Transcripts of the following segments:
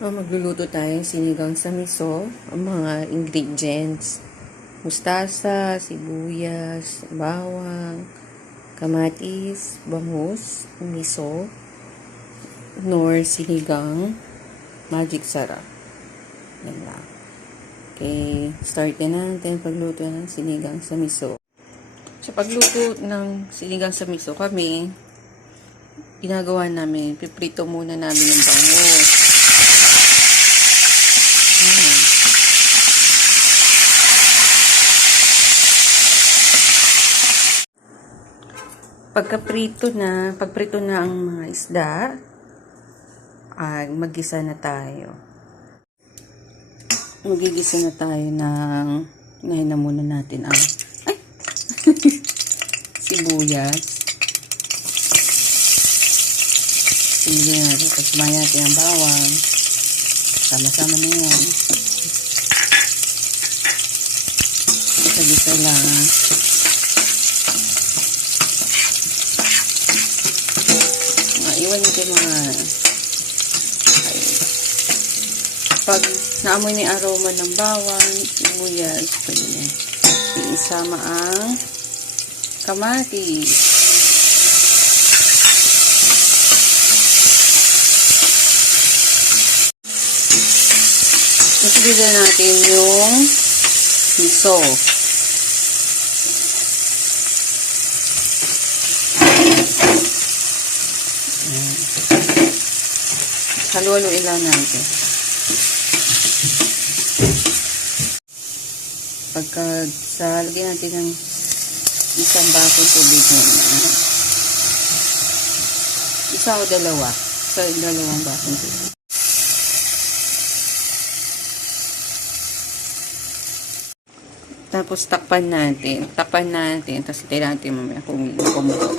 Magluluto tayo sinigang sa miso. Ang mga ingredients: mustasa, sibuyas, bawang, kamatis, bangus, miso, nor sinigang, magic sarap. Yan lang. Okay, startin natin pagluto ng sinigang sa miso. Sa pagluto ng sinigang sa miso, ginagawa namin, piprito muna namin yung bangus. Pagprito na ang mga isda, maggisa na tayo. Magigisa na tayo ng, inahin na muna natin ang, sibuyas. Sinigyan natin, tapos natin ang bawang. Sama-sama na yan. Isa-isa lang. Iwan natin pag naamoy na yung aroma ng bawang, sibuyas, pwede na. Isama ang kamatis. Isigisa natin yung miso. Halo-haloin lang natin. Lagyan natin ng isang basong tubig muna. Isa o dalawa. Dalawang basong tubig. Tapos takpan natin. Tapos itayin natin mamaya kung kumulo.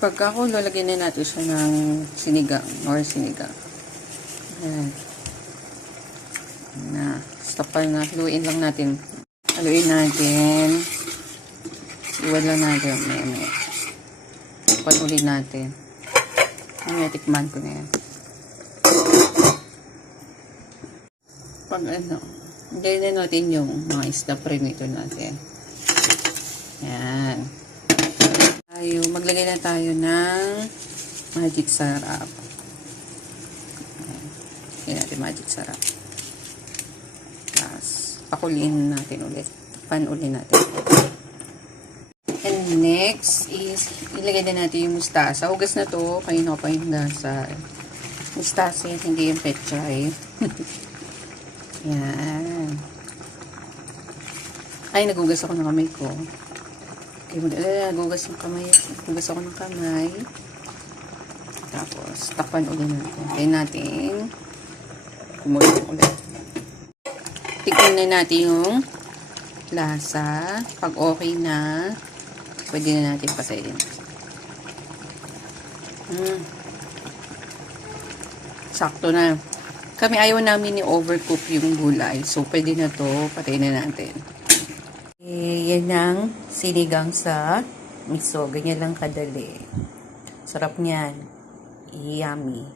Pagkakulo, lagyan na natin siya ng sinigang or sinigang. Ayan. Stoppan na. Haluin lang natin. Iwan lang natin. May. Stoppan ulit natin. Tikman ko na yan. Lagyan na natin yung mga isda premito natin. Ayan. Maglagay na tayo ng magic sarap. Lagyan natin magic sarap. Tapos, pakuliin natin ulit. Pan ulit natin. And next is, ilagay na natin yung mustasa. Hugas na to. Kanina ko pa yung nasa mustasa. Hindi yung petchay. Yan. Nagugas ako ng kamay ko. Okay, gugas ako ng kamay. Tapos, takpan ulit natin. Kaya natin kumulo ulit. Tignan na natin yung lasa. Pag okay na, pwede na natin pasayin. Sakto na. Kami ayaw namin i-overcook yung gulay. So, pwede na to. Patayin na natin. Yan ang sinigang sa miso. Ganyan lang kadali. Sarap niyan. Yummy.